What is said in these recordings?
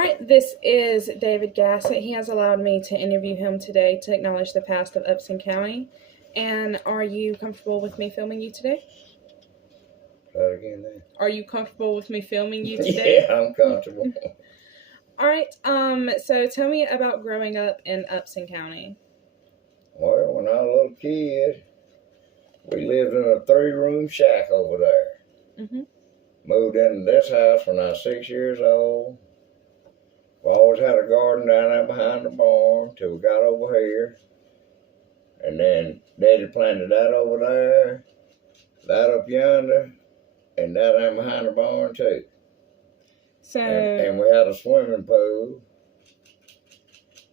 right, this is David Gassette. He has allowed me to interview him today to acknowledge the past of Upson County. And are you comfortable with me filming you today? Try it again then. Are you comfortable with me filming you today? Yeah, I'm comfortable. All right, so tell me about growing up in Upson County. Well, when I was a little kid, we lived in a 3-room shack over there. Mm-hmm. Moved into this house when I was 6 years old. We always had a garden down there behind the barn till we got over here. And then Daddy planted that over there, that up yonder, and that down behind the barn too. So and we had a swimming pool.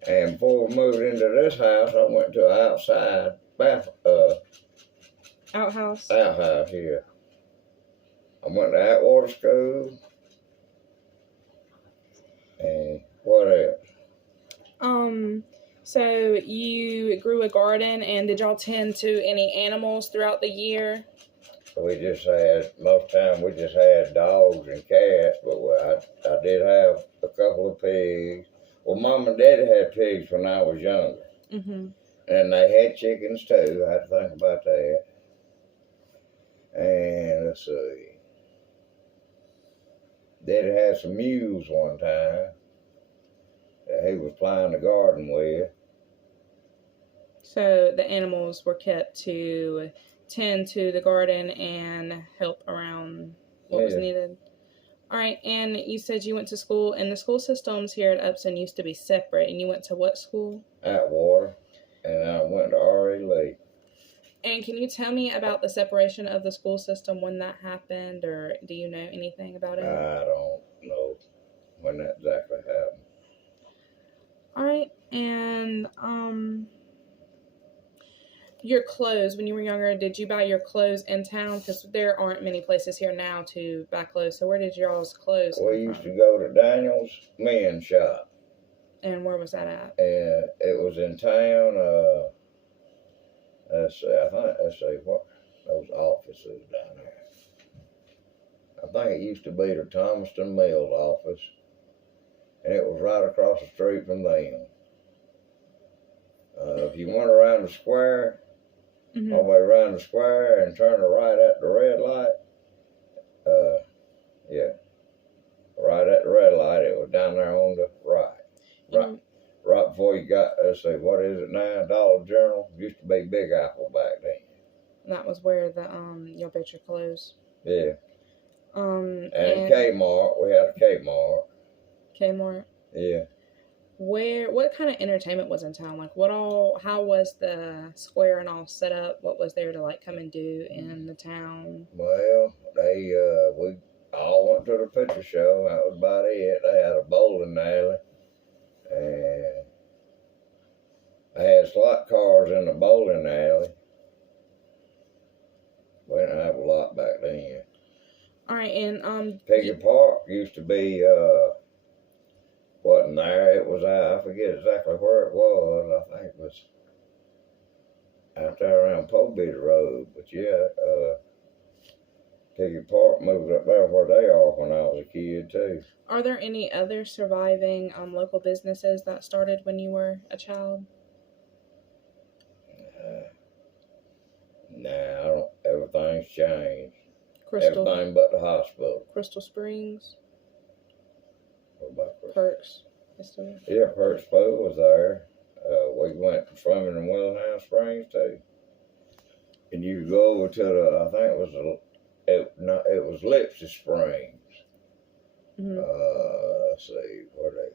And before we moved into this house, I went to an outside outhouse. Outhouse, yeah. I went to Atwater School. And what else? So you grew a garden, and did y'all tend to any animals throughout the year? We just had, most time we just had dogs and cats, but I did have a couple of pigs. Well, Mom and Daddy had pigs when I was younger. Mm-hmm. And they had chickens too. I had to think about that. And let's see. Daddy had some mules one time that he was plowing the garden with. So the animals were kept to tend to the garden and help around what was needed. All right, and you said you went to school, and the school systems here at Upson used to be separate, and you went to what school? Atwater, and I went to R.E. Lee. And can you tell me about the separation of the school system, when that happened, or do you know anything about it? I don't know when that exactly happened. All right, and your clothes, when you were younger, did you buy your clothes in town? Because there aren't many places here now to buy clothes. So where did y'all's clothes come from? We used to go to Daniel's men's shop. And where was that at? And it was in town. Let's see what those offices down there. I think it used to be the Thomaston Mills office, and it was right across the street from them. If you went around the square, all the way around the square and turned right at the red light, right at the red light, it was down there on the right. Right before you got, let's see, what is it now? Dollar General. Used to be Big Apple back then. That was where the you'll bet your clothes. Yeah. And Kmart. We had a Kmart. Kmart. Yeah. What kind of entertainment was in town? Like how was the square and all set up? What was there to like come and do in the town? Well, we all went to the picture show. That was about it. They had a bowling alley. And they had slot cars in the bowling alley. We didn't have a lot back then. All right, and Piggy Park used to be wasn't there. It was I forget exactly where it was. I think it was out there around Pobita Road. But yeah, Piggy Park moved up there where they are when I was a kid too. Are there any other surviving local businesses that started when you were a child? Nah, I don't. Everything's changed. Everything but the hospital. Crystal Springs. What about Perks. Yeah, Perks Pool was there. We went swimming in Willingham Springs too. And you could go over to the, I think it was Lipsy Springs. Mm-hmm. Let's see, where they,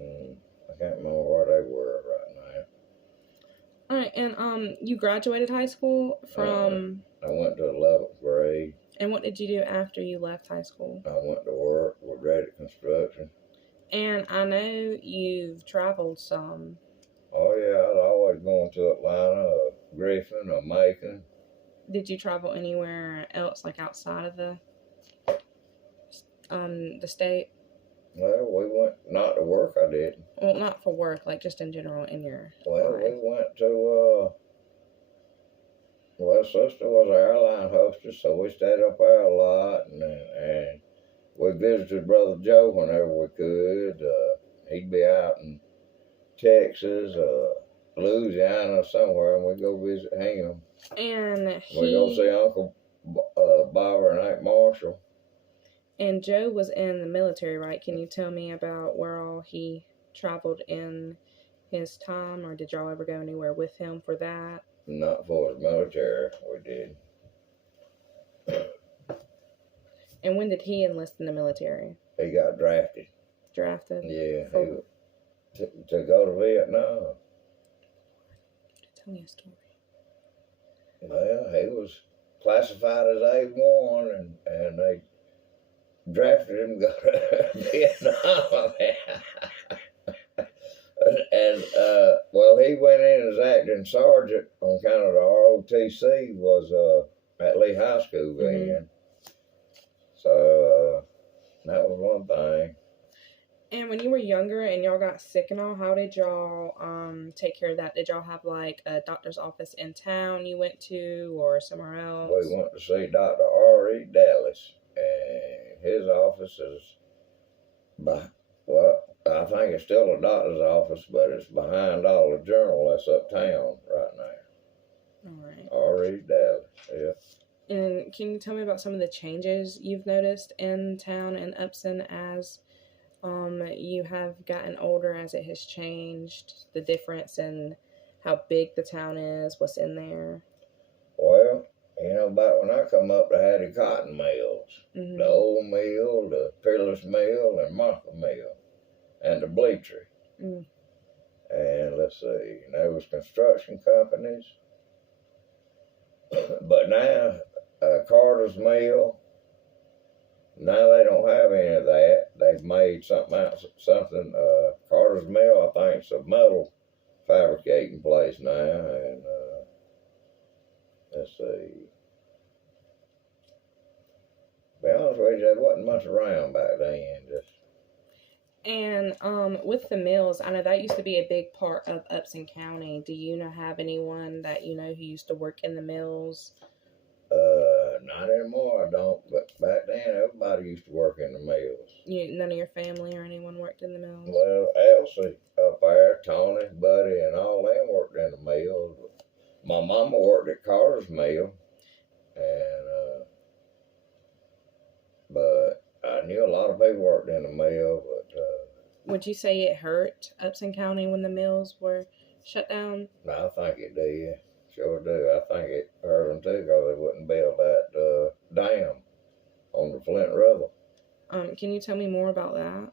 I can't remember where they were right now. All right, and you graduated high school from? I went to 11th grade. And what did you do after you left high school? I went to work with Reddit Construction. And I know you've traveled some. Oh yeah, I was always going to Atlanta or Griffin or Macon. Did you travel anywhere else, like outside of the state? Well, we went, not to work I didn't. Well, not for work, like just in general in your Well, life. we went to, sister was an airline hostess, so we stayed up there a lot, and we visited Brother Joe whenever we could. He'd be out in Texas, Louisiana, somewhere, and we'd go visit him. And We'd go see Uncle Bobber and Aunt Marshall. And Joe was in the military, right? Can you tell me about where all he traveled in his time, or did y'all ever go anywhere with him for that? Not for the military, we did. And when did he enlist in the military? He got drafted. Drafted? Yeah, to go to Vietnam. Tell me a story. Well, he was classified as A1, and they drafted him to go to Vietnam. And well, he went in as acting sergeant on kind of the ROTC, was at Lee High School then. So that was one thing. And when you were younger and y'all got sick and all, how did y'all take care of that? Did y'all have like a doctor's office in town you went to, or somewhere else? We went to see Dr. R.E. Dallas, and his office is well, I think it's still a doctor's office, but it's behind Dollar General that's uptown right now. All right. R.E. Dallas, yeah. And can you tell me about some of the changes you've noticed in town in Upson as you have gotten older, as it has changed, the difference in how big the town is, what's in there? Well, you know, back when I come up, they had the cotton mills, the old mill, the Peerless Mill, and Martha Mill, and the bleachery. And let's see, there was construction companies. But now, Carter's Mill, now they don't have any of that. They've made something else, Carter's Mill, I think, it's a metal fabricating place now. And let's see. To be honest with you, there wasn't much around back then. And with the mills, I know that used to be a big part of Upson County. Do you have anyone that you know who used to work in the mills? Not anymore, I don't. But back then, everybody used to work in the mills. None of your family or anyone worked in the mills? Well, Elsie up there, Tony, Buddy, and all them worked in the mills. My mama worked at Carter's Mill, and but I knew a lot of people worked in the mill. But would you say it hurt Upson County when the mills were shut down? I think it did. Sure do. I think it hurt them too, because they wouldn't build that dam on the Flint River. Can you tell me more about that?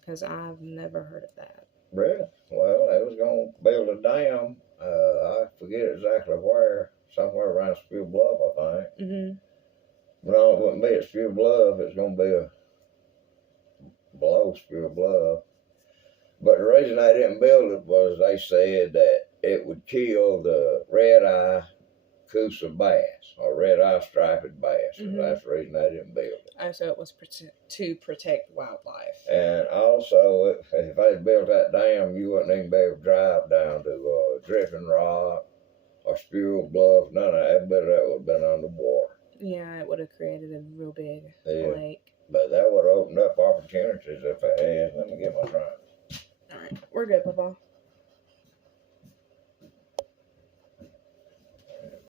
Because I've never heard of that. Really? Well, they was going to build a dam. I forget exactly where. Somewhere around Spew Bluff, I think. No, it wouldn't be at Spew Bluff. It's going to be below Spew Bluff. But the reason they didn't build it was they said that it would kill the red-eye Coosa bass, or red-eye striped bass. And that's the reason they didn't build it. Oh, so it was to protect wildlife. And also, if they'd built that dam, you wouldn't even be able to drive down to Dripping Rock or Spew Bluff. None of that, but that would have been underwater. Yeah, it would have created a real big lake. But that would have opened up opportunities if it had. Let me get my drink. All right, we're good, Papa.